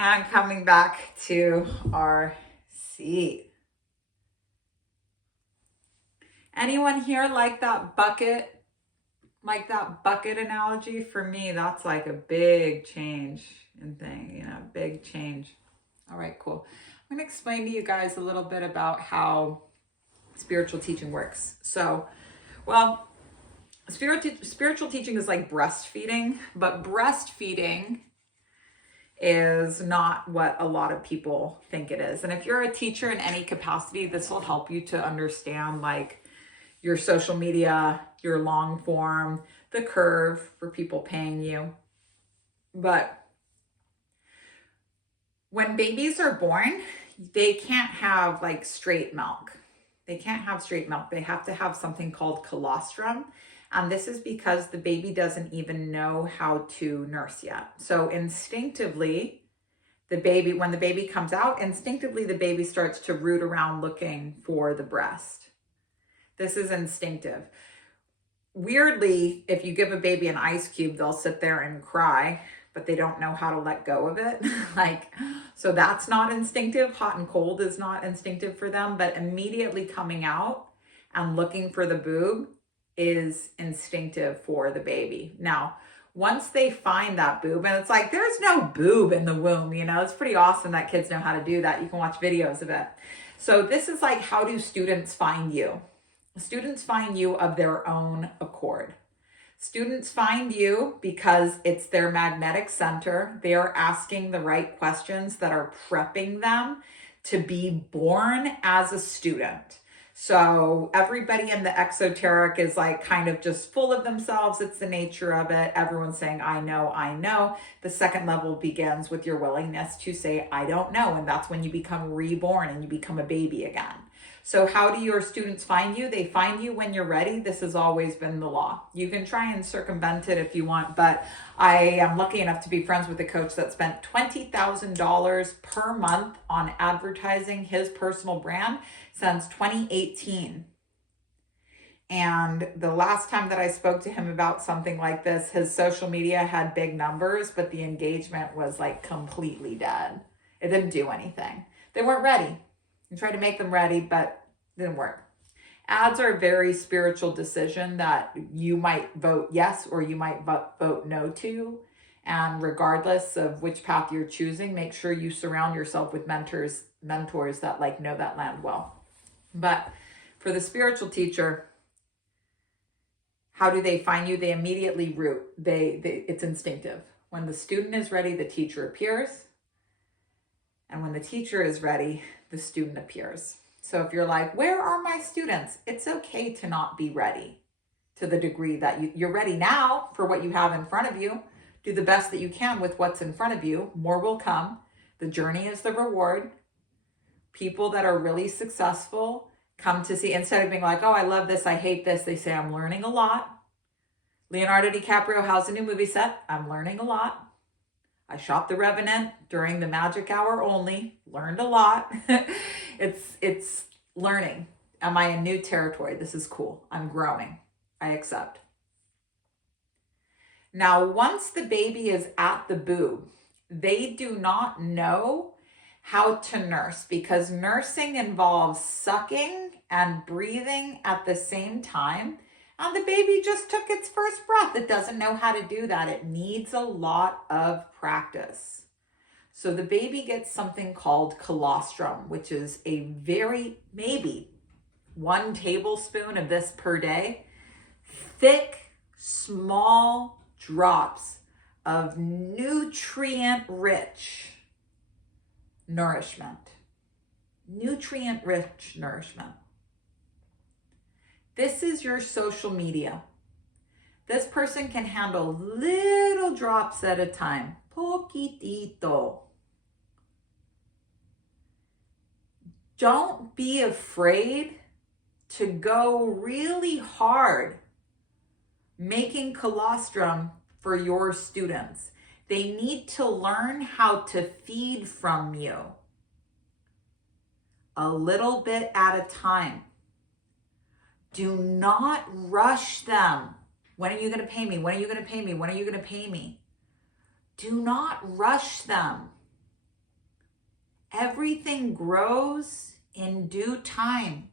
And coming back to our seat. Anyone here like that bucket? Like that bucket analogy? For me, that's like a big change in thing, big change. All right, cool. I'm going to explain to you guys a little bit about how spiritual teaching works. So, well, spiritual teaching is like breastfeeding, but breastfeeding is not what a lot of people think it is. And if you're a teacher in any capacity, this will help you to understand like your social media, your long form, the curve for people paying you. But when babies are born, they can't have like straight milk. They can't have straight milk. They have to have something called colostrum. And this is because the baby doesn't even know how to nurse yet. So instinctively, when the baby comes out, instinctively the baby starts to root around looking for the breast. This is instinctive. Weirdly, if you give a baby an ice cube, they'll sit there and cry, but they don't know how to let go of it. So that's not instinctive. Hot and cold is not instinctive for them, but immediately coming out and looking for the boob is instinctive for the baby. Now, once they find that boob, and it's like, there's no boob in the womb, it's pretty awesome that kids know how to do that. You can watch videos of it. So this is like, how do students find you? Students find you of their own accord. Students find you because it's their magnetic center. They are asking the right questions that are prepping them to be born as a student. So everybody in the exoteric is like kind of just full of themselves. It's the nature of it. Everyone's saying, I know, I know. The second level begins with your willingness to say, I don't know. And that's when you become reborn and you become a baby again. So how do your students find you? They find you when you're ready. This has always been the law. You can try and circumvent it if you want, but I am lucky enough to be friends with a coach that spent $20,000 per month on advertising his personal brand since 2018. And the last time that I spoke to him about something like this, his social media had big numbers, but the engagement was like completely dead. It didn't do anything. They weren't ready. You tried to make them ready, but it didn't work. Ads are a very spiritual decision that you might vote yes or you might vote no to. And regardless of which path you're choosing, make sure you surround yourself with mentors that like know that land well. But for the spiritual teacher, how do they find you? They immediately root. It's instinctive. When the student is ready, the teacher appears. And when the teacher is ready, the student appears. So if you're like, where are my students? It's okay to not be ready to the degree that you're ready now for what you have in front of you. Do the best that you can with what's in front of you. More will come. The journey is the reward. People that are really successful come to see, instead of being like, oh, I love this, I hate this, they say, I'm learning a lot. Leonardo DiCaprio has a new movie set. I'm learning a lot. I shot The Revenant during the magic hour only, learned a lot. It's learning. Am I in new territory? This is cool. I'm growing. I accept. Now, once the baby is at the boob, they do not know how to nurse because nursing involves sucking and breathing at the same time. And the baby just took its first breath. It doesn't know how to do that. It needs a lot of practice. So the baby gets something called colostrum, which is maybe 1 tablespoon of this per day, thick, small drops of nutrient-rich nourishment. Nutrient-rich nourishment. This is your social media. This person can handle little drops at a time. Poquitito. Don't be afraid to go really hard making colostrum for your students. They need to learn how to feed from you a little bit at a time. Do not rush them. When are you going to pay me? When are you going to pay me? When are you going to pay me? Do not rush them. Everything grows in due time.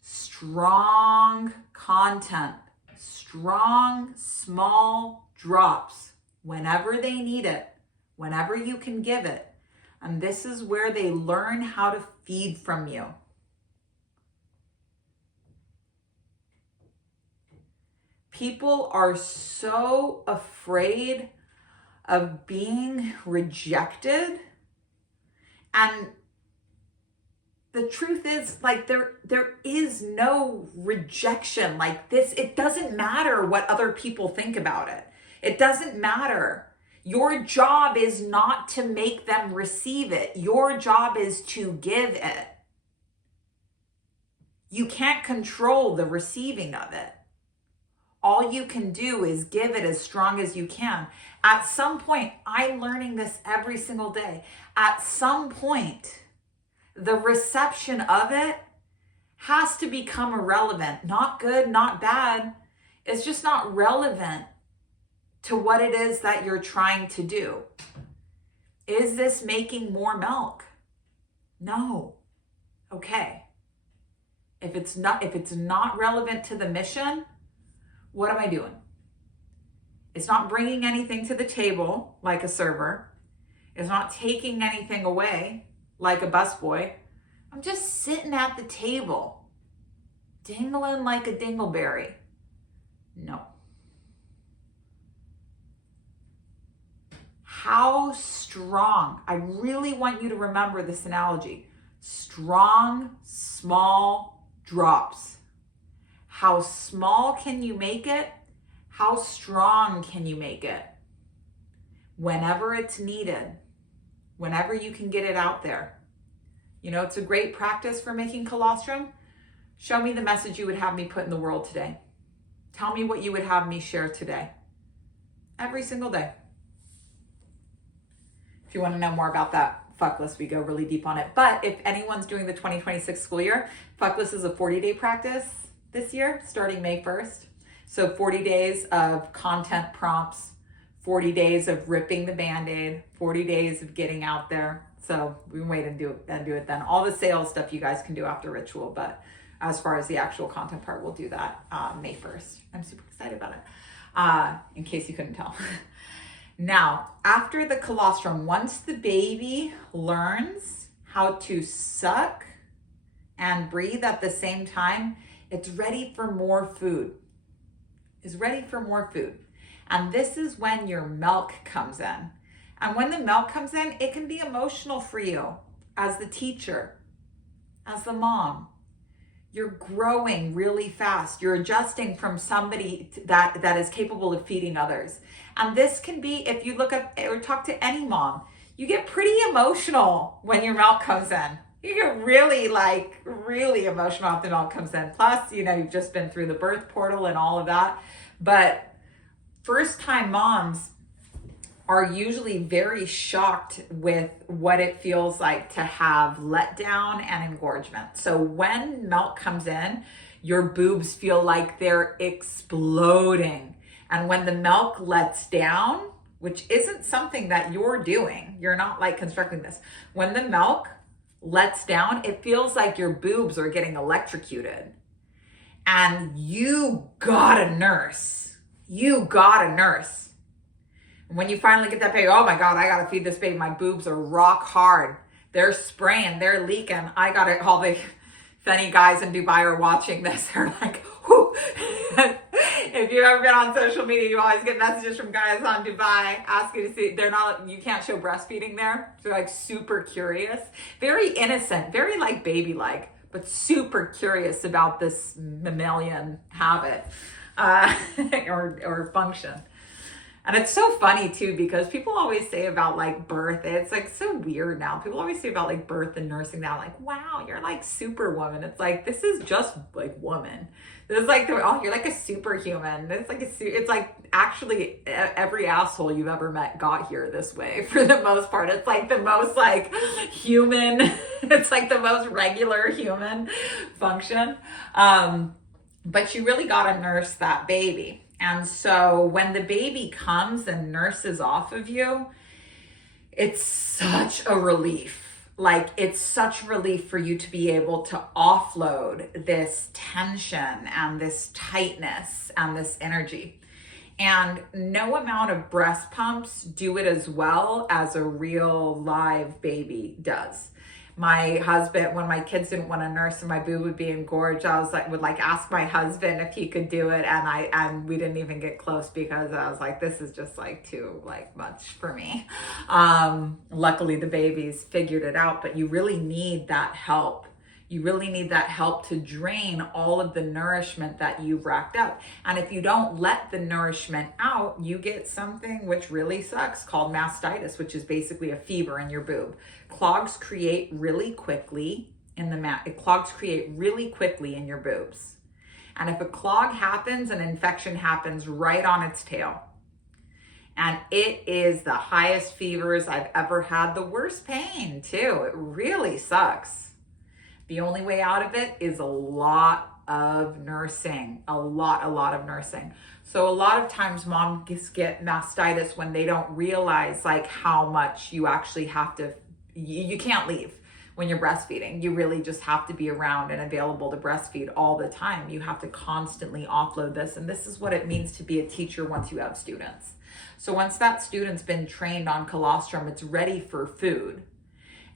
Strong content, strong, small drops whenever they need it, whenever you can give it. And this is where they learn how to feed from you. People are so afraid of being rejected. And the truth is, like, there is no rejection like this. It doesn't matter what other people think about it. It doesn't matter. Your job is not to make them receive it. Your job is to give it. You can't control the receiving of it. All you can do is give it as strong as you can. At some point, I'm learning this every single day. At some point, the reception of it has to become irrelevant. Not good, not bad. It's just not relevant to what it is that you're trying to do. Is this making more milk? No. Okay. If it's not relevant to the mission, what am I doing? It's not bringing anything to the table like a server. It's not taking anything away like a busboy. I'm just sitting at the table, dingling like a dingleberry. No. How strong, I really want you to remember this analogy. Strong, small drops. How small can you make it? How strong can you make it? Whenever it's needed, whenever you can get it out there. You know, it's a great practice for making colostrum. Show me the message you would have me put in the world today. Tell me what you would have me share today. Every single day. If you want to know more about that fuck list, we go really deep on it. But if anyone's doing the 2026 school year, fuck list is a 40-day practice this year, starting May 1st. So 40 days of content prompts, 40 days of ripping the Band-Aid, 40 days of getting out there. So we can wait and do it then. All the sales stuff you guys can do after ritual, but as far as the actual content part, we'll do that May 1st. I'm super excited about it, in case you couldn't tell. Now, after the colostrum, once the baby learns how to suck and breathe at the same time, it's ready for more food. It's ready for more food. And this is when your milk comes in. And when the milk comes in, it can be emotional for you as the teacher, as the mom. You're growing really fast. You're adjusting from somebody that is capable of feeding others. And this can be, if you look up or talk to any mom, you get pretty emotional when your milk comes in. You get really emotional if the milk comes in. Plus, you know, you've just been through the birth portal and all of that. But first-time moms are usually very shocked with what it feels like to have letdown and engorgement. So when milk comes in, your boobs feel like they're exploding. And when the milk lets down, which isn't something that you're doing, you're not like constructing this. When the milk lets down, it feels like your boobs are getting electrocuted. And you gotta nurse. You gotta nurse. When you finally get that baby, oh my God, I gotta feed this baby. My boobs are rock hard. They're spraying, they're leaking. I got it. All the if any guys in Dubai are watching this, they're like, whoo. If you've ever been on social media, you always get messages from guys on Dubai asking to see, you can't show breastfeeding there. They're like super curious, very innocent, very like baby-like, but super curious about this mammalian habit or function. And it's so funny too, because people always say about like birth, it's like so weird now. People always say about like birth and nursing now, like, wow, you're like superwoman. It's like, this is just like woman. This is like, oh, you're like a superhuman. It's like actually every asshole you've ever met got here this way for the most part. It's like the most like human, it's like the most regular human function. But you really got to nurse that baby. And so when the baby comes and nurses off of you, it's such a relief. Like, it's such relief for you to be able to offload this tension and this tightness and this energy. And no amount of breast pumps do it as well as a real live baby does. My husband, when my kids didn't want to nurse and my boob would be engorged, I was like, would like ask my husband if he could do it. And we didn't even get close because I was like, this is just like too like much for me. Luckily the babies figured it out, but you really need that help. You really need that help to drain all of the nourishment that you've racked up. And if you don't let the nourishment out, you get something which really sucks called mastitis, which is basically a fever in your boob. Clogs create really quickly in your boobs. And if a clog happens, an infection happens right on its tail. And it is the highest fevers I've ever had, the worst pain too. It really sucks. The only way out of it is a lot of nursing, a lot of nursing. So a lot of times moms get mastitis when they don't realize like how much you actually have to, you can't leave when you're breastfeeding. You really just have to be around and available to breastfeed all the time. You have to constantly offload this. And this is what it means to be a teacher once you have students. So once that student's been trained on colostrum, it's ready for food.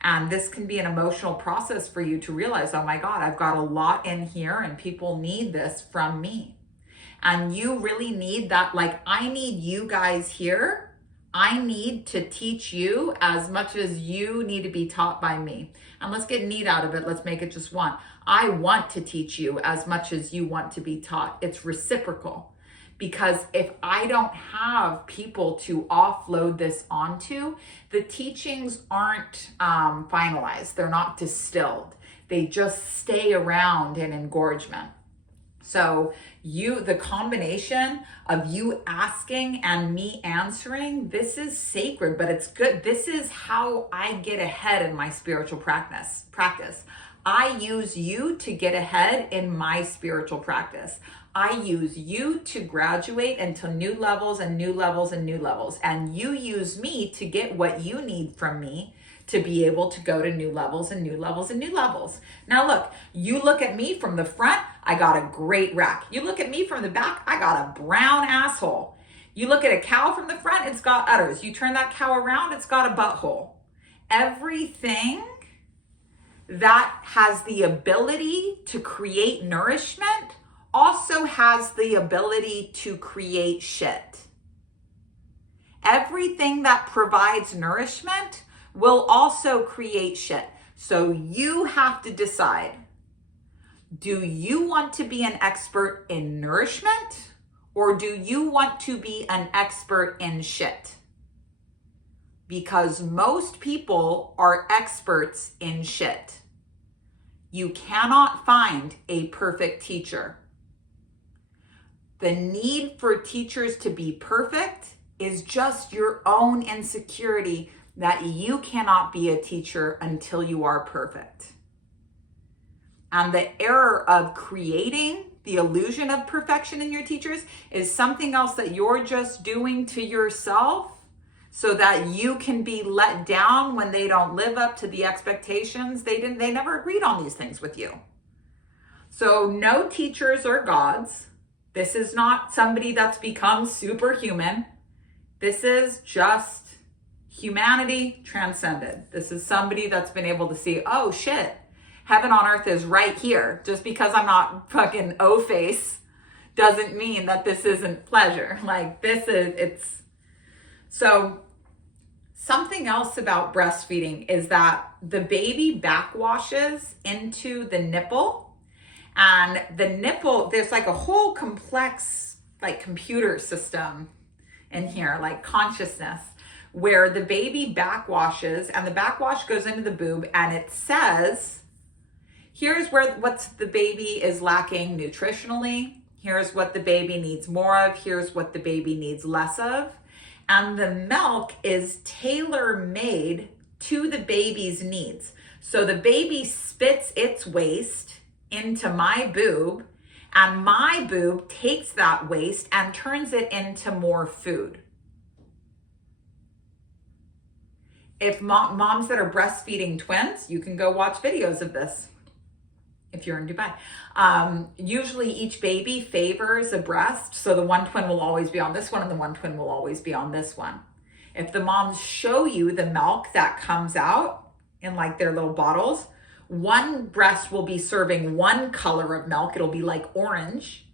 And this can be an emotional process for you to realize, oh my God, I've got a lot in here and people need this from me. And you really need that. Like, I need you guys here. I need to teach you as much as you need to be taught by me. And let's get neat out of it. Let's make it just one. I want to teach you as much as you want to be taught. It's reciprocal. Because if I don't have people to offload this onto, the teachings aren't finalized. They're not distilled. They just stay around in engorgement. So the combination of you asking and me answering, this is sacred, but it's good. This is how I get ahead in my spiritual practice. I use you to get ahead in my spiritual practice. I use you to graduate into new levels and new levels and new levels. And you use me to get what you need from me to be able to go to new levels and new levels and new levels. Now look, you look at me from the front, I got a great rack. You look at me from the back, I got a brown asshole. You look at a cow from the front, it's got udders. You turn that cow around, it's got a butthole. Everything that has the ability to create nourishment also has the ability to create shit. Everything that provides nourishment will also create shit. So you have to decide, do you want to be an expert in nourishment or do you want to be an expert in shit? Because most people are experts in shit. You cannot find a perfect teacher. The need for teachers to be perfect is just your own insecurity that you cannot be a teacher until you are perfect. And the error of creating the illusion of perfection in your teachers is something else that you're just doing to yourself so that you can be let down when they don't live up to the expectations. They never agreed on these things with you. So no teachers are gods. This is not somebody that's become superhuman. This is just humanity transcended. This is somebody that's been able to see, oh shit, heaven on earth is right here. Just because I'm not fucking O-face doesn't mean that this isn't pleasure. Like it's. So something else about breastfeeding is that the baby backwashes into the nipple, and the nipple, there's like a whole complex like computer system in here, like consciousness, where the baby backwashes and the backwash goes into the boob and it says, here's what the baby is lacking nutritionally. Here's what the baby needs more of. Here's what the baby needs less of. And the milk is tailor-made to the baby's needs. So the baby spits its waste into my boob, and my boob takes that waste and turns it into more food. If moms that are breastfeeding twins, you can go watch videos of this if you're in Dubai. Usually each baby favors a breast. So the one twin will always be on this one and the one twin will always be on this one. If the moms show you the milk that comes out in like their little bottles, one breast will be serving one color of milk. It'll be like orange,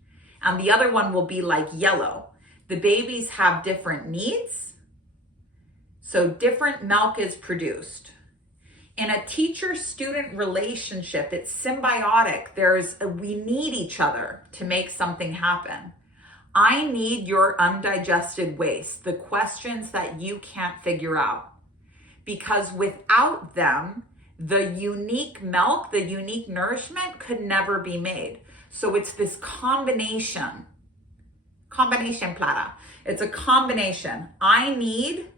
and the other one will be like yellow. The babies have different needs, so different milk is produced. In a teacher-student relationship, it's symbiotic. We need each other to make something happen. I need your undigested waste, the questions that you can't figure out. Because without them, the unique milk, the unique nourishment could never be made. So it's this combination plata. It's a combination. I need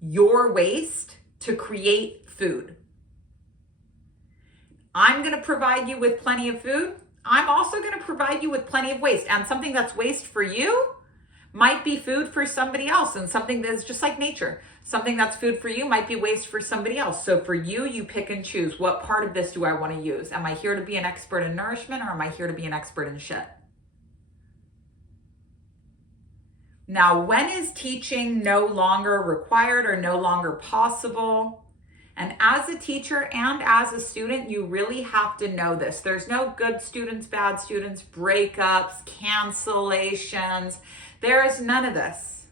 your waste to create food. I'm going to provide you with plenty of food. I'm also going to provide you with plenty of waste. And something that's waste for you might be food for somebody else. And something that's just like nature. Something that's food for you might be waste for somebody else. So for you, you pick and choose. What part of this do I want to use? Am I here to be an expert in nourishment, or am I here to be an expert in shit? Now, when is teaching no longer required or no longer possible? And as a teacher and as a student, you really have to know this. There's no good students, bad students, breakups, cancellations. There is none of this.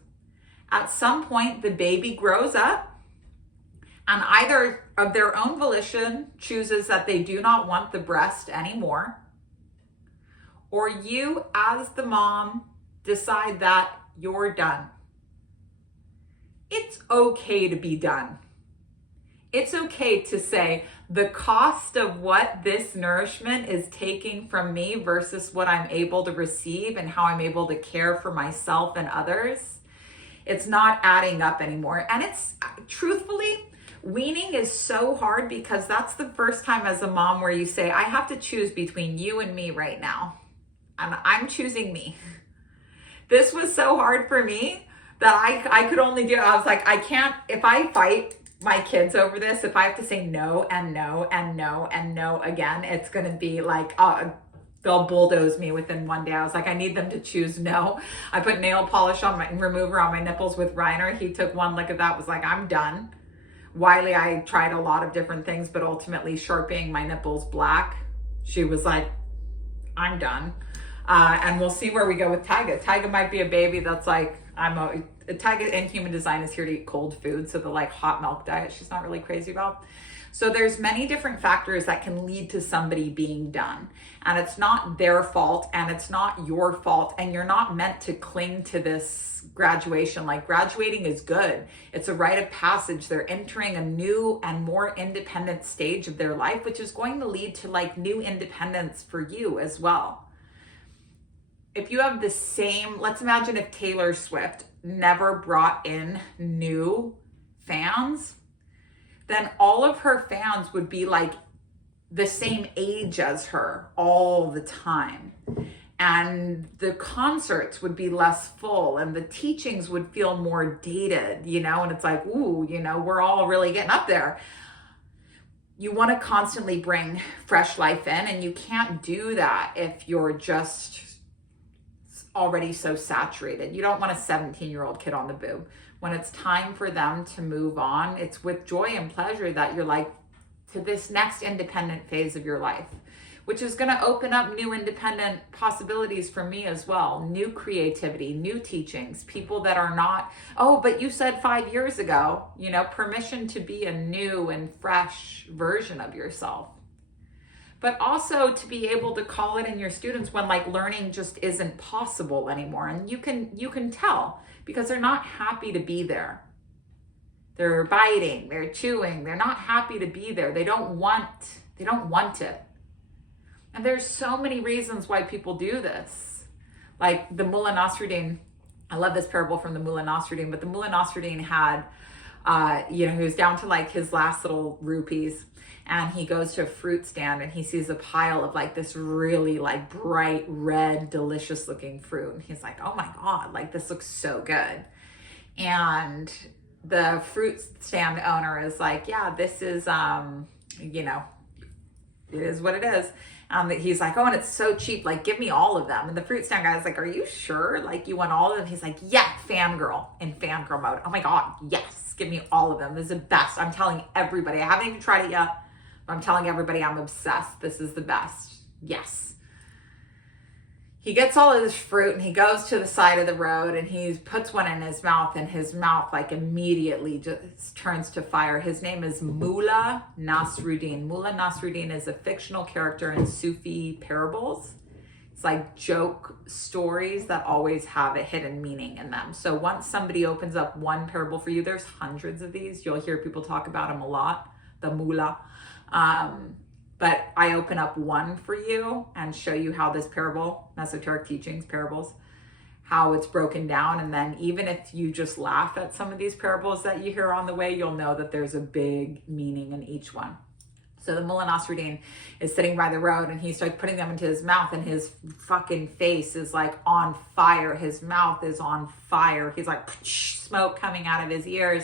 At some point, the baby grows up and either of their own volition chooses that they do not want the breast anymore, or you as the mom decide that you're done. It's okay to be done. It's okay to say the cost of what this nourishment is taking from me versus what I'm able to receive and how I'm able to care for myself and others. It's not adding up anymore. And it's truthfully, weaning is so hard because that's the first time as a mom where you say, I have to choose between you and me right now. And I'm choosing me. This was so hard for me that I could only do, I was like, I can't, if I fight my kids over this, if I have to say no and no and no and no again, it's going to be like, they'll bulldoze me within one day. I was like, I need them to choose no. I put nail polish on my remover on my nipples with Reiner. He took one look at that, was like, I'm done. Wiley, I tried a lot of different things, but ultimately Sharpieing my nipples black. She was like, I'm done. And we'll see where we go with Tyga. Tyga might be a baby that's like, Tyga in Human Design is here to eat cold food, so the like hot milk diet she's not really crazy about. So there's many different factors that can lead to somebody being done, and it's not their fault and it's not your fault, and you're not meant to cling to this graduation. Like, graduating is good. It's a rite of passage. They're entering a new and more independent stage of their life, which is going to lead to like new independence for you as well. If you have the same, let's imagine if Taylor Swift never brought in new fans, then all of her fans would be like the same age as her all the time. And the concerts would be less full and the teachings would feel more dated, you know, and it's like, ooh, you know, we're all really getting up there. You want to constantly bring fresh life in, and you can't do that if you're just already so saturated. You don't want a 17-year-old kid on the boob. When it's time for them to move on, it's with joy and pleasure that you're like to this next independent phase of your life, which is going to open up new independent possibilities for me as well. New creativity, new teachings, people that are not, oh, but you said 5 years ago, you know, permission to be a new and fresh version of yourself. But also to be able to call it in your students when like learning just isn't possible anymore. And you can tell because they're not happy to be there. They're biting, they're chewing, they're not happy to be there. They don't want it. And there's so many reasons why people do this. Like the Mullah Nasruddin, I love this parable from the Mullah Nasruddin, but the Mullah Nasruddin had, he was down to like his last little rupees. And he goes to a fruit stand and he sees a pile of like this really like bright red, delicious looking fruit. And he's like, oh my God, like this looks so good. And the fruit stand owner is like, yeah, this is, you know, it is what it is. He's like, oh, and it's so cheap. Like, give me all of them. And the fruit stand guy is like, are you sure? Like, you want all of them? He's like, yeah, fangirl, in fangirl mode. Oh my God, yes, give me all of them. This is the best. I'm telling everybody. I haven't even tried it yet, but I'm telling everybody I'm obsessed. This is the best. Yes. He gets all of this fruit and he goes to the side of the road and he puts one in his mouth, and his mouth like immediately just turns to fire. His name is Mullah Nasruddin. Mullah Nasruddin is a fictional character in Sufi parables. It's like joke stories that always have a hidden meaning in them. So once somebody opens up one parable for you, there's hundreds of these. You'll hear people talk about them a lot, the Mullah. But I open up one for you and show you how this parable, esoteric teachings, parables, how it's broken down. And then even if you just laugh at some of these parables that you hear on the way, you'll know that there's a big meaning in each one. So the Mullah Nasruddin is sitting by the road and he starts putting them into his mouth, and his fucking face is like on fire. His mouth is on fire. He's like smoke coming out of his ears.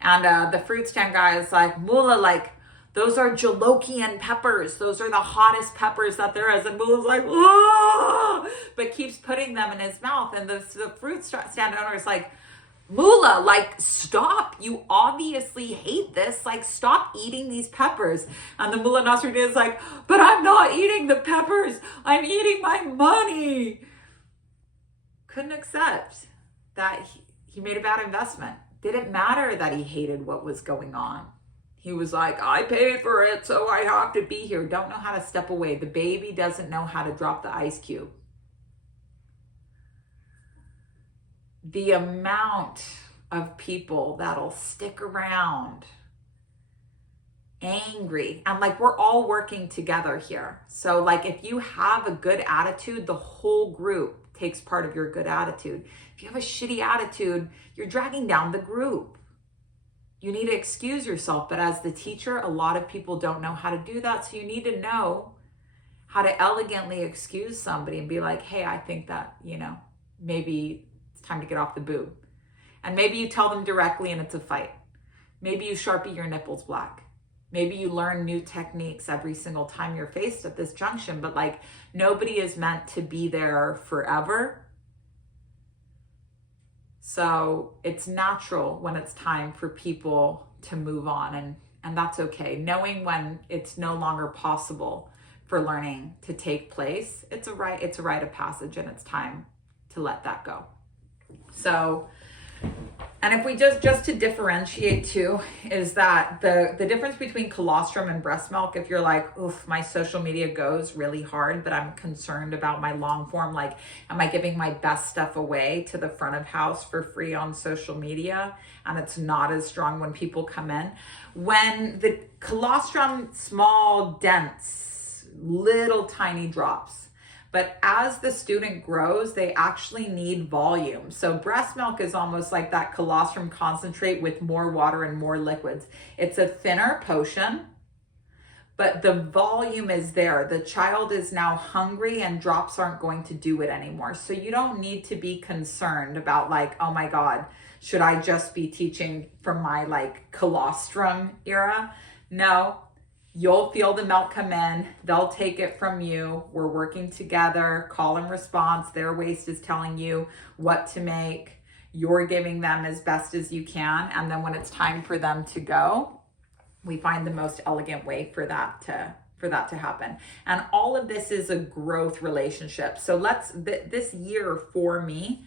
And the fruit stand guy is like, Mullah, like, those are Jolokian peppers. Those are the hottest peppers that there is. And Mullah's like, oh, but keeps putting them in his mouth. And the fruit stand owner is like, Mullah, like, stop. You obviously hate this. Like, stop eating these peppers. And the Mullah Nasruddin is like, but I'm not eating the peppers. I'm eating my money. Couldn't accept that he made a bad investment. Didn't matter that he hated what was going on. He was like, I paid for it, so I have to be here. Don't know how to step away. The baby doesn't know how to drop the ice cube. The amount of people that'll stick around angry, and like, we're all working together here. So like, if you have a good attitude, the whole group takes part of your good attitude. If you have a shitty attitude, you're dragging down the group. You need to excuse yourself, but as the teacher, a lot of people don't know how to do that. So you need to know how to elegantly excuse somebody and be like, hey, I think that, you know, maybe it's time to get off the boob. And maybe you tell them directly and it's a fight. Maybe you Sharpie your nipples black. Maybe you learn new techniques every single time you're faced at this junction, but like, nobody is meant to be there forever. So it's natural when it's time for people to move on, and that's okay. Knowing when it's no longer possible for learning to take place, it's a rite of passage, and it's time to let that go. So, and if we just to differentiate too, is that the difference between colostrum and breast milk, if you're like, oof, my social media goes really hard, but I'm concerned about my long form, like, am I giving my best stuff away to the front of house for free on social media? And it's not as strong when people come in. When the colostrum, small, dense, little tiny drops. But as the student grows, they actually need volume. So breast milk is almost like that colostrum concentrate with more water and more liquids. It's a thinner potion, but the volume is there. The child is now hungry and drops aren't going to do it anymore. So you don't need to be concerned about like, oh my God, should I just be teaching from my like colostrum era? No. You'll feel the milk come in. They'll take it from you. We're working together, call and response. Their waist is telling you what to make. You're giving them as best as you can. And then when it's time for them to go, we find the most elegant way for that to happen. And all of this is a growth relationship. So this year for me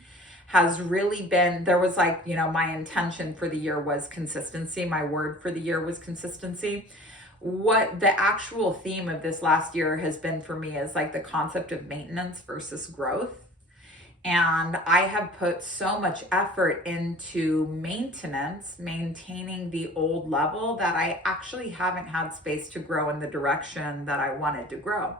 has really been, there was like, you know, my intention for the year was consistency. My word for the year was consistency. What the actual theme of this last year has been for me is like the concept of maintenance versus growth. And I have put so much effort into maintenance, maintaining the old level, that I actually haven't had space to grow in the direction that I wanted to grow.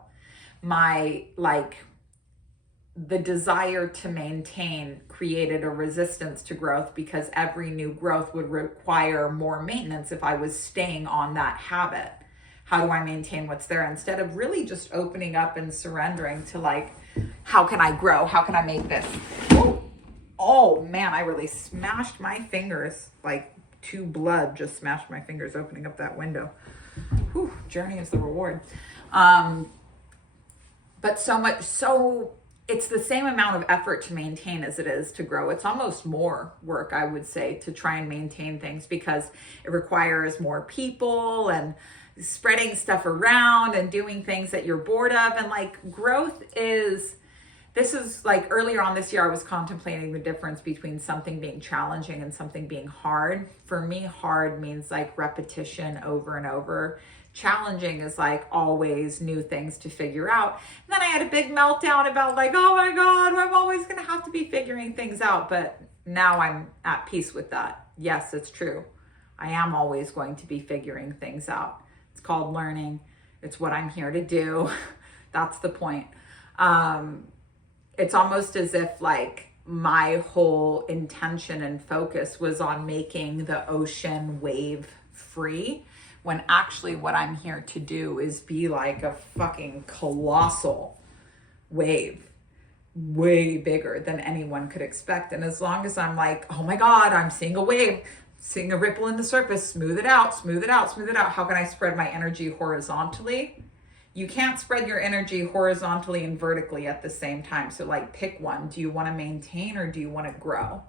The desire to maintain created a resistance to growth, because every new growth would require more maintenance if I was staying on that habit. How do I maintain what's there, instead of really just opening up and surrendering to like, how can I grow? How can I make this? Oh man, I really smashed my fingers like two blood just smashed my fingers opening up that window. Whew, journey is the reward. But so it's the same amount of effort to maintain as it is to grow. It's almost more work, I would say, to try and maintain things, because it requires more people and spreading stuff around and doing things that you're bored of. And like growth this is like earlier on this year, I was contemplating the difference between something being challenging and something being hard. For me, hard means like repetition over and over. Challenging is like always new things to figure out. And then I had a big meltdown about like, oh my God, I'm always going to have to be figuring things out. But now I'm at peace with that. Yes, it's true. I am always going to be figuring things out. It's called learning. It's what I'm here to do. That's the point. It's almost as if like my whole intention and focus was on making the ocean wave free, when actually what I'm here to do is be like a fucking colossal wave, way bigger than anyone could expect. And as long as I'm like, oh my God, I'm seeing a wave, seeing a ripple in the surface, smooth it out, smooth it out, smooth it out. How can I spread my energy horizontally? You can't spread your energy horizontally and vertically at the same time. So like pick one. Do you want to maintain or do you want to grow?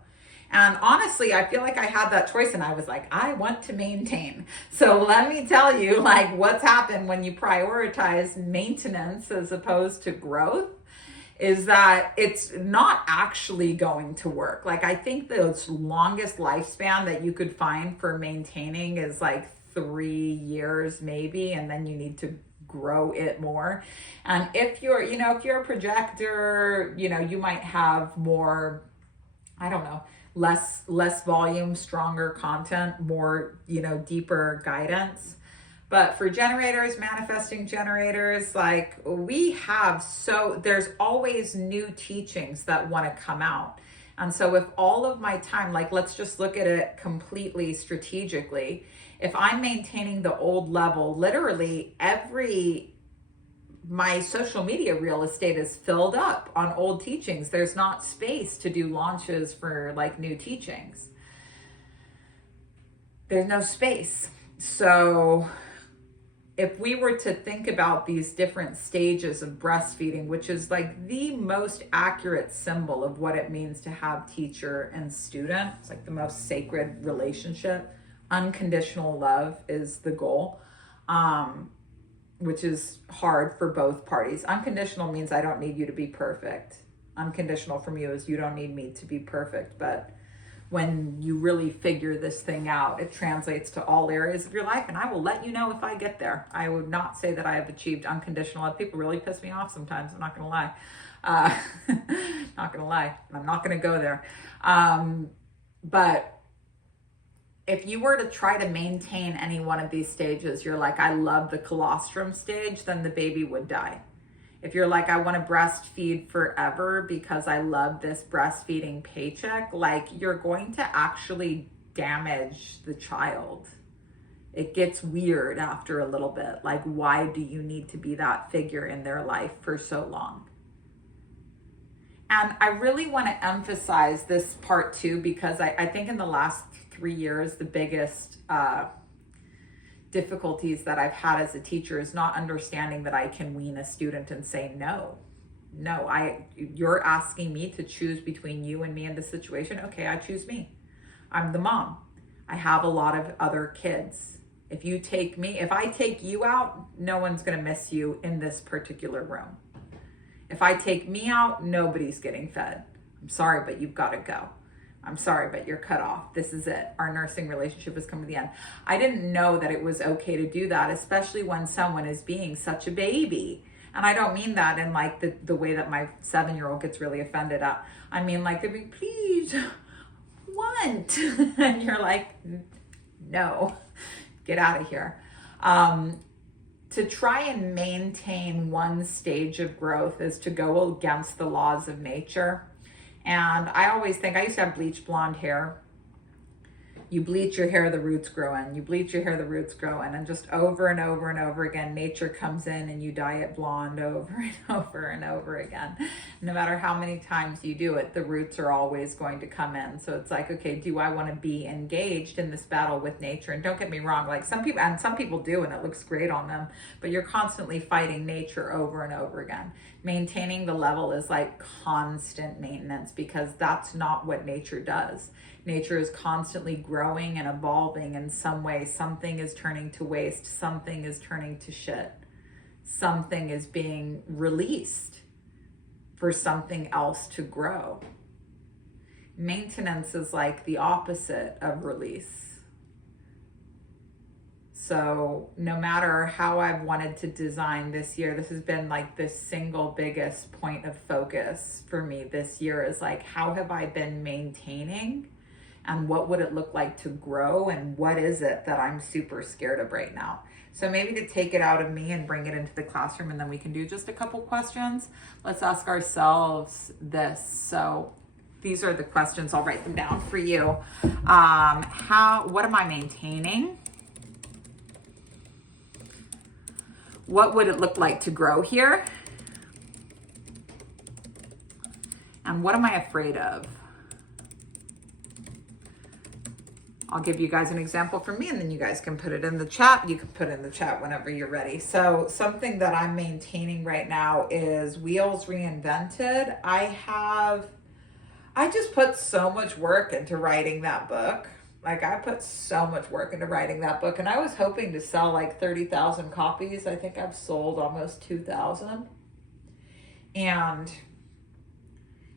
And honestly, I feel like I had that choice and I was like, I want to maintain. So let me tell you like what's happened when you prioritize maintenance as opposed to growth is that it's not actually going to work. Like I think the longest lifespan that you could find for maintaining is like 3 years maybe, and then you need to grow it more. And if you're a projector, you might have more, I don't know, less volume, stronger content, more, deeper guidance. But for generators, manifesting generators, like there's always new teachings that want to come out. And so if all of my time, like let's just look at it completely strategically, if I'm maintaining the old level, literally my social media real estate is filled up on old teachings. There's not space to do launches for like new teachings. There's no space. So if we were to think about these different stages of breastfeeding, which is like the most accurate symbol of what it means to have teacher and student, it's like the most sacred relationship. Unconditional love is the goal, which is hard for both parties. Unconditional means I don't need you to be perfect. Unconditional from you is you don't need me to be perfect. But when you really figure this thing out, it translates to all areas of your life, and I will let you know if I get there. I would not say that I have achieved unconditional. People really piss me off sometimes, I'm not gonna lie. Not gonna lie, I'm not gonna go there. But if you were to try to maintain any one of these stages, you're like, I love the colostrum stage, then the baby would die. If you're like, I want to breastfeed forever because I love this breastfeeding paycheck, like you're going to actually damage the child. It gets weird after a little bit. Like, why do you need to be that figure in their life for so long? And I really want to emphasize this part too, because I think in the last 3 years, the biggest difficulties that I've had as a teacher is not understanding that I can wean a student and say, no, you're asking me to choose between you and me in this situation. Okay, I choose me. I'm the mom. I have a lot of other kids. If I take you out, no one's going to miss you in this particular room. If I take me out, nobody's getting fed. I'm sorry, but you've got to go. I'm sorry, but you're cut off. This is it. Our nursing relationship has come to the end. I didn't know that it was okay to do that, especially when someone is being such a baby. And I don't mean that in like the way that my 7-year-old gets really offended at. I mean like they're being, please, want. And you're like, no, get out of here. To try and maintain one stage of growth is to go against the laws of nature. And I always think, I used to have bleach blonde hair. You bleach your hair, the roots grow in. You bleach your hair, the roots grow in. And just over and over and over again, nature comes in and you dye it blonde over and over and over again. No matter how many times you do it, the roots are always going to come in. So it's like, okay, do I want to be engaged in this battle with nature? And don't get me wrong, like some people do, and it looks great on them, but you're constantly fighting nature over and over again. Maintaining the level is like constant maintenance, because that's not what nature does. Nature is constantly growing and evolving in some way. Something is turning to waste, something is turning to shit, something is being released for something else to grow. Maintenance is like the opposite of release. So no matter how I've wanted to design this year, this has been like the single biggest point of focus for me this year, is like, how have I been maintaining, and what would it look like to grow, and what is it that I'm super scared of right now? So maybe to take it out of me and bring it into the classroom, and then we can do just a couple questions. Let's ask ourselves this. So these are the questions. I'll write them down for you. What am I maintaining? What would it look like to grow here? And what am I afraid of? I'll give you guys an example from me, and then you guys can put it in the chat. You can put it in the chat whenever you're ready. So something that I'm maintaining right now is Wheels Reinvented. I just put so much work into writing that book. Like, I put so much work into writing that book, and I was hoping to sell like 30,000 copies. I think I've sold almost 2,000. And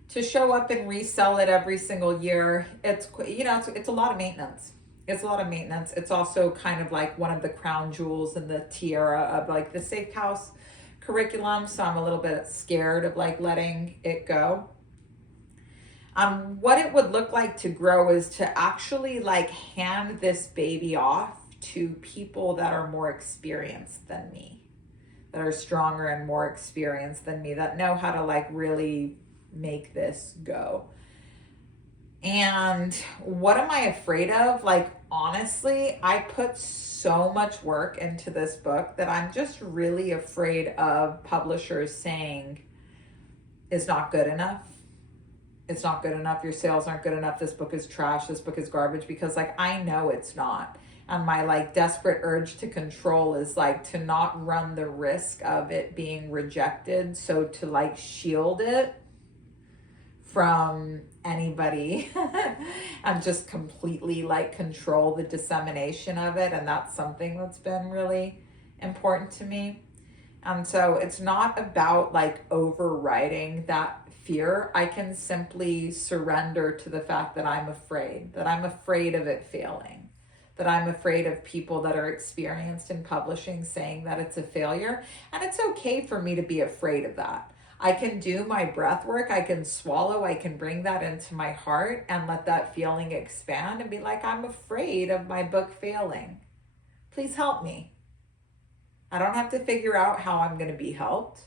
to show up and resell it every single year, it's a lot of maintenance. It's a lot of maintenance. It's also kind of like one of the crown jewels in the tiara of like the Safehouse curriculum. So I'm a little bit scared of like letting it go. What it would look like to grow is to actually like hand this baby off to people that are more experienced than me, that are stronger and more experienced than me, that know how to like really make this go. And what am I afraid of? Like, honestly, I put so much work into this book that I'm just really afraid of publishers saying it's not good enough. It's not good enough. Your sales aren't good enough. This book is trash. This book is garbage. Because like, I know it's not. And my like desperate urge to control is like to not run the risk of it being rejected. So to like shield it from anybody and just completely like control the dissemination of it. And that's something that's been really important to me. And so it's not about like overriding that fear. I can simply surrender to the fact that I'm afraid of it failing, that I'm afraid of people that are experienced in publishing saying that it's a failure. And it's okay for me to be afraid of that. I can do my breath work. I can swallow. I can bring that into my heart and let that feeling expand and be like, I'm afraid of my book failing. Please help me. I don't have to figure out how I'm going to be helped.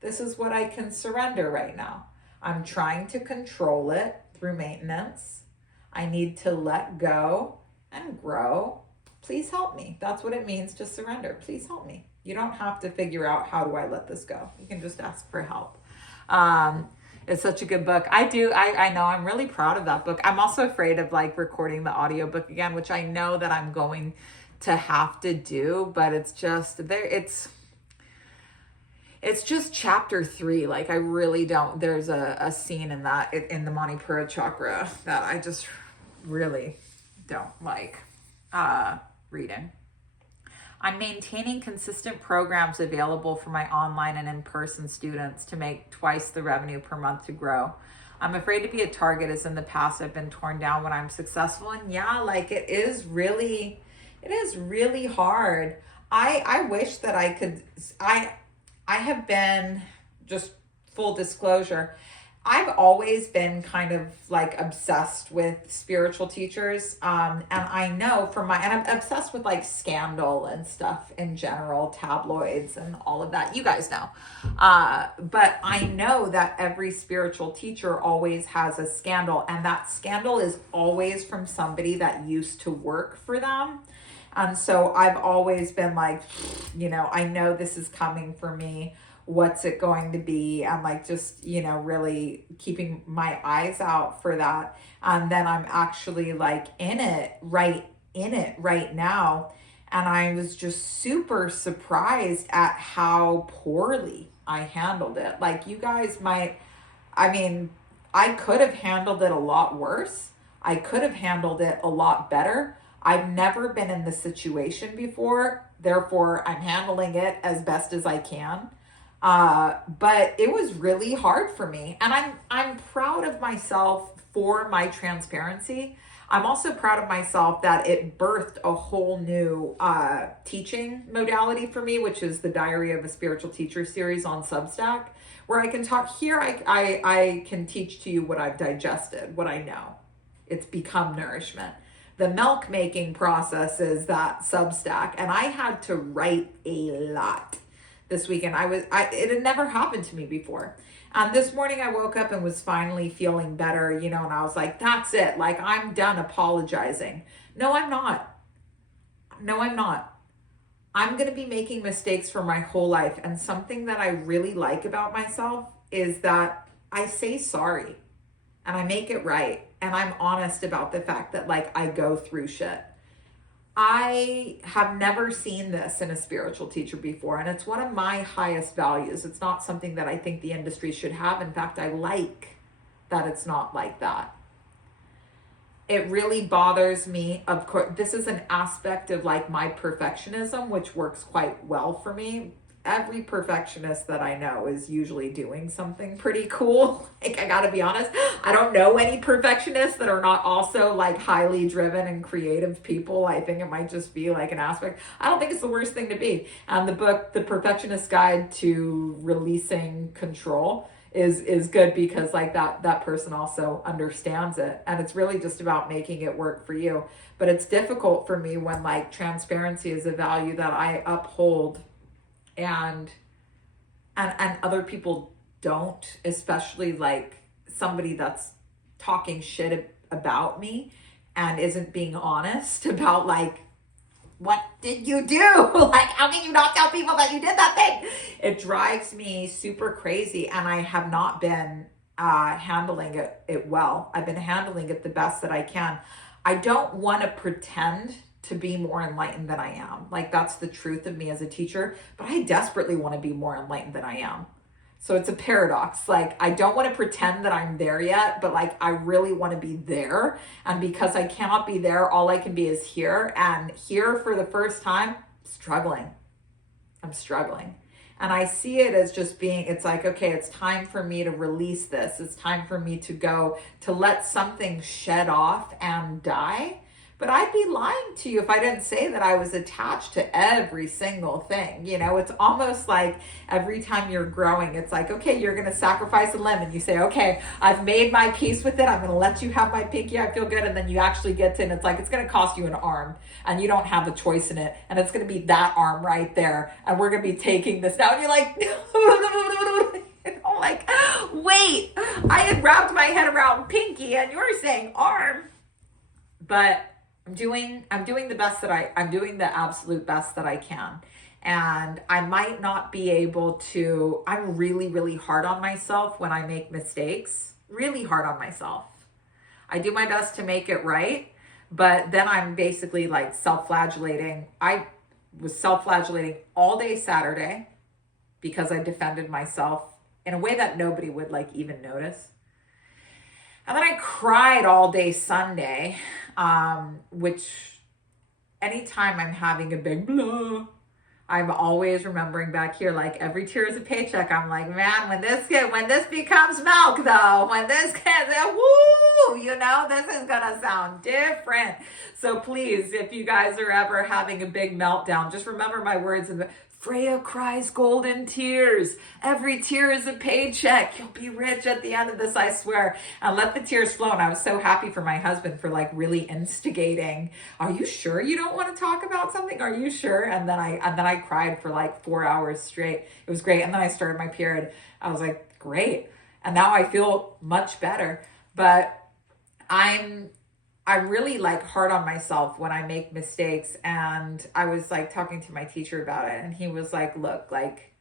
This is what I can surrender right now. I'm trying to control it through maintenance. I need to let go and grow. Please help me. That's what it means to surrender. Please help me. You don't have to figure out how do I let this go. You can just ask for help. It's such a good book. I know I'm really proud of that book. I'm also afraid of like recording the audiobook again, which I know that I'm going to have to do, but it's just there. It's just chapter 3. Like, I really don't, there's a scene in that, in the Manipura chakra that I just really don't like reading. I'm maintaining consistent programs available for my online and in-person students to make twice the revenue per month to grow. I'm afraid to be a target, as in the past I've been torn down when I'm successful. And yeah, like it is really hard. I wish that I could, I have been, just full disclosure, I've always been kind of like obsessed with spiritual teachers. And I know and I'm obsessed with like scandal and stuff in general, tabloids and all of that. You guys know. But I know that every spiritual teacher always has a scandal, and that scandal is always from somebody that used to work for them. And so I've always been like, I know this is coming for me. what's it going to be, and like just, you know, really keeping my eyes out for that. And then I'm actually like in it right now. And I was just super surprised at how poorly I handled it. Like, you guys might, I mean, I could have handled it a lot worse. I could have handled it a lot better. I've never been in this situation before. Therefore, I'm handling it as best as I can. But it was really hard for me. And I'm proud of myself for my transparency. I'm also proud of myself that it birthed a whole new teaching modality for me, which is the Diary of a Spiritual Teacher series on Substack, where I can talk here. I can teach to you what I've digested, what I know. It's become nourishment. The milk making process is that Substack, and I had to write a lot this weekend. It had never happened to me before. And this morning I woke up and was finally feeling better, you know, and I was like, that's it. Like, I'm done apologizing. No, I'm not. No, I'm not. I'm going to be making mistakes for my whole life. And something that I really like about myself is that I say sorry and I make it right. And I'm honest about the fact that, like, I go through shit. I have never seen this in a spiritual teacher before, and it's one of my highest values. It's not something that I think the industry should have. In fact, I like that it's not like that. It really bothers me. Of course, this is an aspect of like my perfectionism, which works quite well for me. Every perfectionist that I know is usually doing something pretty cool. Like, I gotta be honest, I don't know any perfectionists that are not also like highly driven and creative people. I think it might just be like an aspect. I don't think it's the worst thing to be. And the book, The Perfectionist Guide to Releasing Control, is good because like that person also understands it. And it's really just about making it work for you. But it's difficult for me when like transparency is a value that I uphold and other people don't, especially like somebody that's talking shit about me and isn't being honest about like, what did you do? Like, how can you not tell people that you did that thing? It drives me super crazy, and I have not been handling it well. I've been handling it the best that I can. I don't want to pretend to be more enlightened than I am. Like, that's the truth of me as a teacher, but I desperately want to be more enlightened than I am. So it's a paradox. Like, I don't want to pretend that I'm there yet, but like, I really want to be there. And because I cannot be there, all I can be is here. And here for the first time, struggling. I'm struggling. And I see it as just being, it's like, okay, it's time for me to release this. It's time for me to go, to let something shed off and die. But I'd be lying to you if I didn't say that I was attached to every single thing. You know, it's almost like every time you're growing, it's like, okay, you're going to sacrifice a limb. And you say, okay, I've made my peace with it. I'm going to let you have my pinky. I feel good. And then you actually get to, and it's like, it's going to cost you an arm and you don't have a choice in it. And it's going to be that arm right there. And we're going to be taking this now. And you're like, I'm like, wait, I had wrapped my head around pinky and you're saying arm. But I'm doing the best that I'm doing the absolute best that I can. And I might not be able to, I'm really, really hard on myself when I make mistakes, really hard on myself. I do my best to make it right, but then I'm basically like self-flagellating. I was self-flagellating all day Saturday because I defended myself in a way that nobody would like even notice. And then I cried all day Sunday, which anytime I'm having a big blah, I'm always remembering back here, like every tear is a paycheck. I'm like, man, when this becomes milk though, when this gets, woo, you know, this is going to sound different. So please, if you guys are ever having a big meltdown, just remember my words in the Freya cries golden tears. Every tear is a paycheck. You'll be rich at the end of this, I swear. And let the tears flow. And I was so happy for my husband for like really instigating. Are you sure you don't want to talk about something? Are you sure? And then I cried for like 4 hours straight. It was great. And then I started my period. I was like, great. And now I feel much better. But I'm really like hard on myself when I make mistakes. And I was like talking to my teacher about it, and he was like, look, like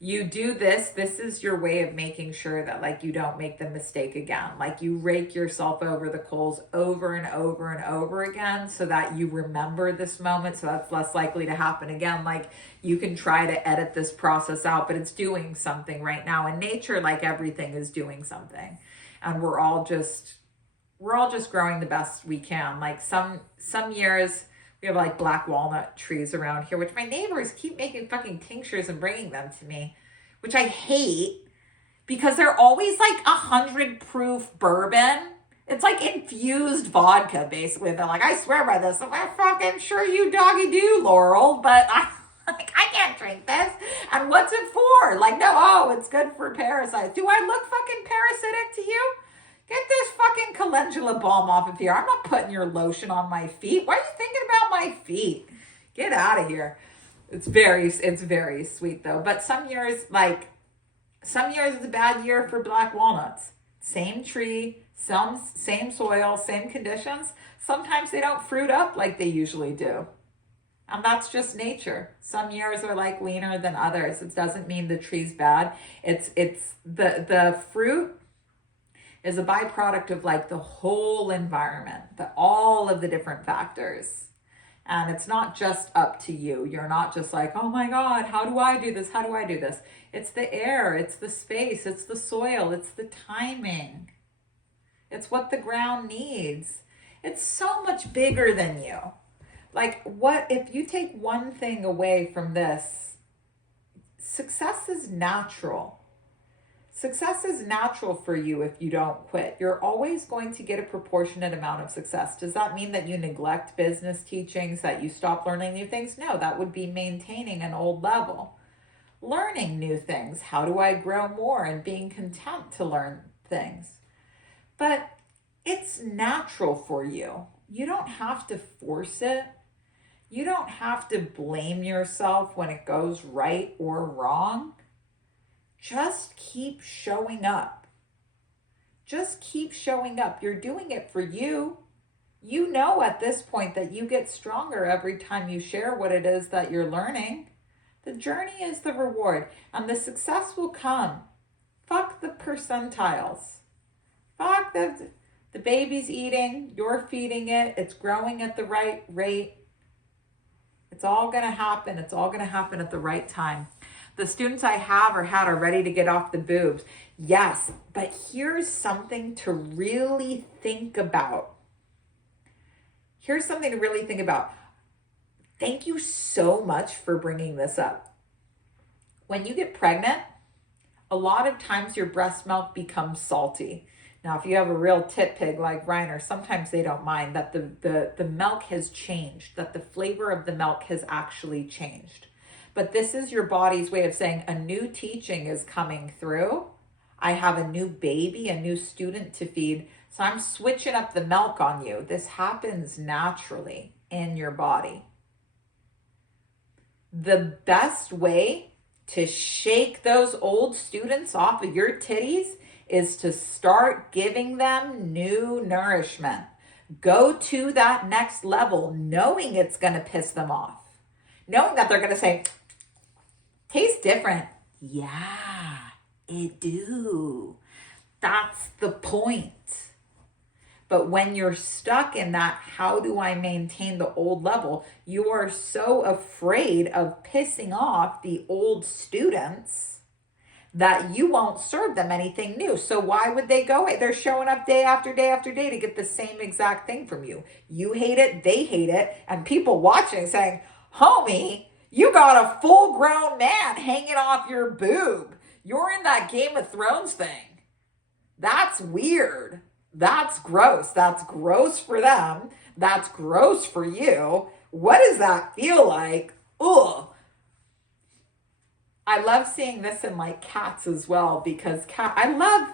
You do this is your way of making sure that like you don't make the mistake again. Like you rake yourself over the coals over and over and over again so that you remember this moment, so that's less likely to happen again. Like you can try to edit this process out, but it's doing something right now. In nature, like everything is doing something. And we're all just growing the best we can. Like some years we have like black walnut trees around here, which my neighbors keep making fucking tinctures and bringing them to me, which I hate because they're always like 100 proof bourbon. It's like infused vodka, basically. They're like, I swear by this. I'm like, fucking sure you doggy do, Laurel, but I can't drink this. And what's it for? Like, no, oh, it's good for parasites. Do I look fucking parasitic to you? Get this fucking calendula balm off of here. I'm not putting your lotion on my feet. Why are you thinking about my feet? Get out of here. It's very sweet though. But some years is a bad year for black walnuts. Same tree, same soil, same conditions. Sometimes they don't fruit up like they usually do. And that's just nature. Some years are like leaner than others. It doesn't mean the tree's bad. It's the fruit is a byproduct of like the whole environment, all of the different factors. And it's not just up to you. You're not just like, oh my God, how do I do this? How do I do this? It's the air, it's the space, it's the soil, it's the timing. It's what the ground needs. It's so much bigger than you. Like what, if you take one thing away from this, success is natural. Success is natural for you if you don't quit. You're always going to get a proportionate amount of success. Does that mean that you neglect business teachings, that you stop learning new things? No, that would be maintaining an old level. Learning new things. How do I grow more? And being content to learn things. But it's natural for you. You don't have to force it. You don't have to blame yourself when it goes right or wrong. Just keep showing up. Just keep showing up. You're doing it for you. You know at this point that you get stronger every time you share what it is that you're learning. The journey is the reward, and the success will come. Fuck the percentiles. Fuck the baby's eating, you're feeding it, it's growing at the right rate. It's all going to happen. It's all going to happen at the right time. The students I have or had are ready to get off the boobs. Yes, but here's something to really think about. Thank you so much for bringing this up. When you get pregnant, a lot of times your breast milk becomes salty. Now, if you have a real tit pig like Reiner, sometimes they don't mind that the milk has changed, that the flavor of the milk has actually changed. But this is your body's way of saying a new teaching is coming through. I have a new baby, a new student to feed. So I'm switching up the milk on you. This happens naturally in your body. The best way to shake those old students off of your titties is to start giving them new nourishment. Go to that next level, knowing it's going to piss them off. Knowing that they're going to say, tastes different. Yeah, it do. That's the point. But when you're stuck in that, how do I maintain the old level? You are so afraid of pissing off the old students that you won't serve them anything new. So why would they go? They're showing up day after day after day to get the same exact thing from you. You hate it, they hate it, and people watching saying, homie, you got a full-grown man hanging off your boob. You're in that Game of Thrones thing. That's weird. That's gross. That's gross for them. That's gross for you. What does that feel like? Ugh. I love seeing this in like cats as well, because I love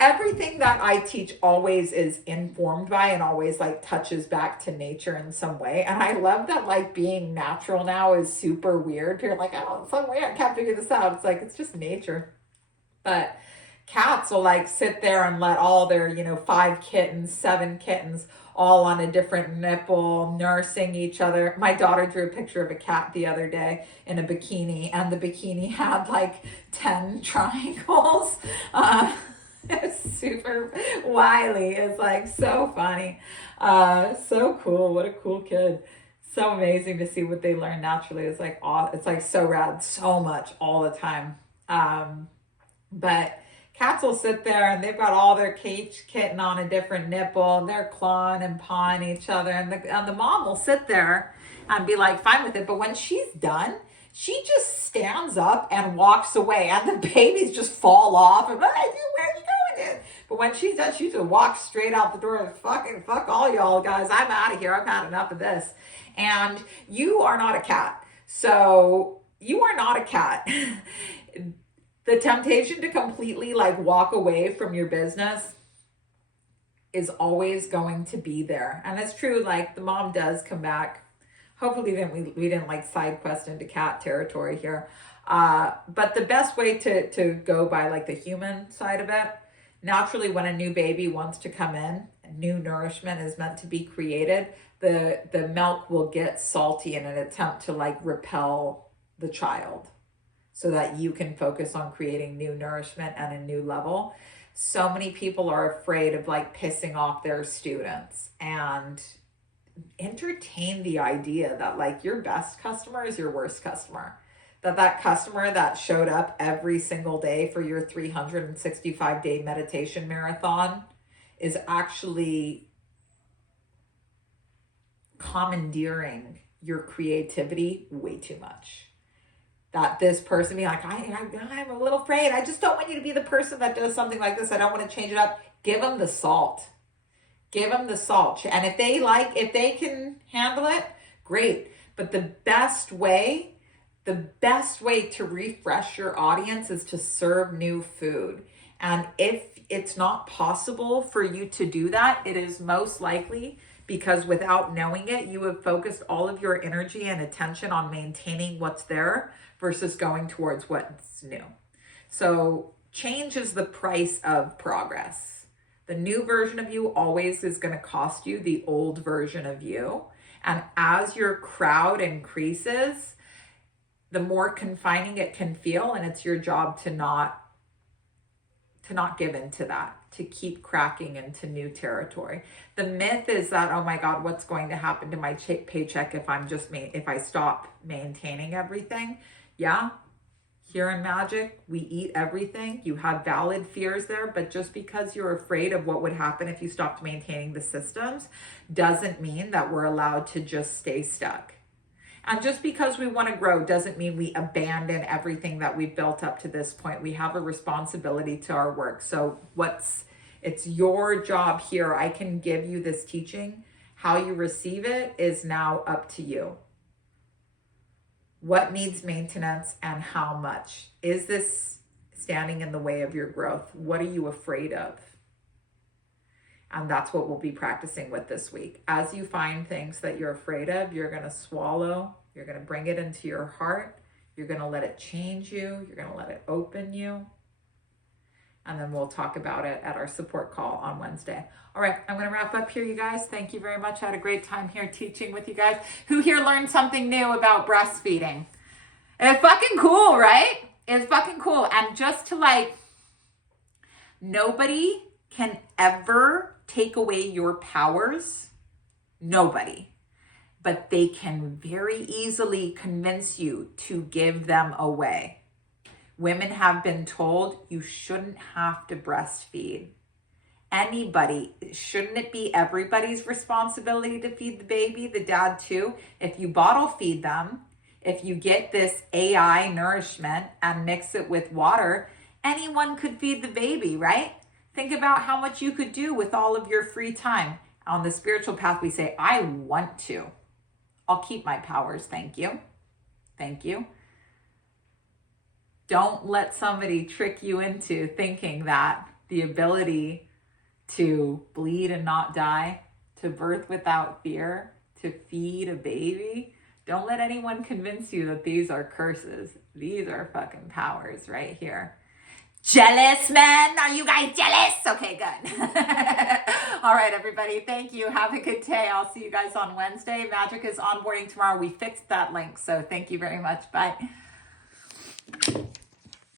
everything that I teach always is informed by and always like touches back to nature in some way. And I love that like being natural now is super weird. You're like, oh, it's so weird. I can't figure this out. It's like, it's just nature. But cats will like sit there and let all their, 5 kittens, 7 kittens, all on a different nipple, nursing each other. My daughter drew a picture of a cat the other day in a bikini, and the bikini had like 10 triangles. It's super wily. It's like so funny. So cool. What a cool kid. So amazing to see what they learn naturally. It's like so rad, so much all the time. But cats will sit there and they've got all their cage kitten on a different nipple and they're clawing and pawing each other. And the mom will sit there and be like, fine with it. But when she's done, she just stands up and walks away and the babies just fall off. And where are you going, dude? But when she's done, she just walks straight out the door and fuck all y'all guys. I'm out of here. I've had enough of this. And you are not a cat. So you are not a cat. The temptation to completely like walk away from your business is always going to be there. And it's true, like the mom does come back. Hopefully we didn't like side quest into cat territory here. But the best way to go by like the human side of it, naturally when a new baby wants to come in, new nourishment is meant to be created, the milk will get salty in an attempt to like repel the child, so that you can focus on creating new nourishment and a new level. So many people are afraid of like pissing off their students, and entertain the idea that like your best customer is your worst customer. That customer that showed up every single day for your 365-day meditation marathon is actually commandeering your creativity way too much. That this person be like, I'm a little afraid. I just don't want you to be the person that does something like this. I don't want to change it up. Give them the salt. Give them the salt. And if they can handle it, great. But the best way to refresh your audience is to serve new food. And if it's not possible for you to do that, it is most likely because without knowing it, you have focused all of your energy and attention on maintaining what's there versus going towards what's new. So change is the price of progress. The new version of you always is going to cost you the old version of you. And as your crowd increases, the more confining it can feel, and it's your job to not give into that, to keep cracking into new territory. The myth is that, oh my God, what's going to happen to my paycheck if I stop maintaining everything? Yeah, here in magic, we eat everything. You have valid fears there, but just because you're afraid of what would happen if you stopped maintaining the systems doesn't mean that we're allowed to just stay stuck. And just because we want to grow doesn't mean we abandon everything that we've built up to this point. We have a responsibility to our work. So it's your job here. I can give you this teaching. How you receive it is now up to you. What needs maintenance and how much? Is this standing in the way of your growth? What are you afraid of? And that's what we'll be practicing with this week. As you find things that you're afraid of, you're going to swallow. You're going to bring it into your heart. You're going to let it change you. You're going to let it open you. And then we'll talk about it at our support call on Wednesday. All right, I'm going to wrap up here, you guys. Thank you very much. I had a great time here teaching with you guys. Who here learned something new about breastfeeding? It's fucking cool, right? It's fucking cool. And just to nobody can ever take away your powers. Nobody. But they can very easily convince you to give them away. Women have been told you shouldn't have to breastfeed. Anybody, shouldn't it be everybody's responsibility to feed the baby, the dad too? If you bottle feed them, if you get this AI nourishment and mix it with water, anyone could feed the baby, right? Think about how much you could do with all of your free time. On the spiritual path, we say, I want to. I'll keep my powers, thank you. Thank you. Don't let somebody trick you into thinking that the ability to bleed and not die, to birth without fear, to feed a baby, don't let anyone convince you that these are curses. These are fucking powers right here. Jealous, men? Are you guys jealous? Okay, good. All right, everybody. Thank you. Have a good day. I'll see you guys on Wednesday. Magic is onboarding tomorrow. We fixed that link. So thank you very much. Bye.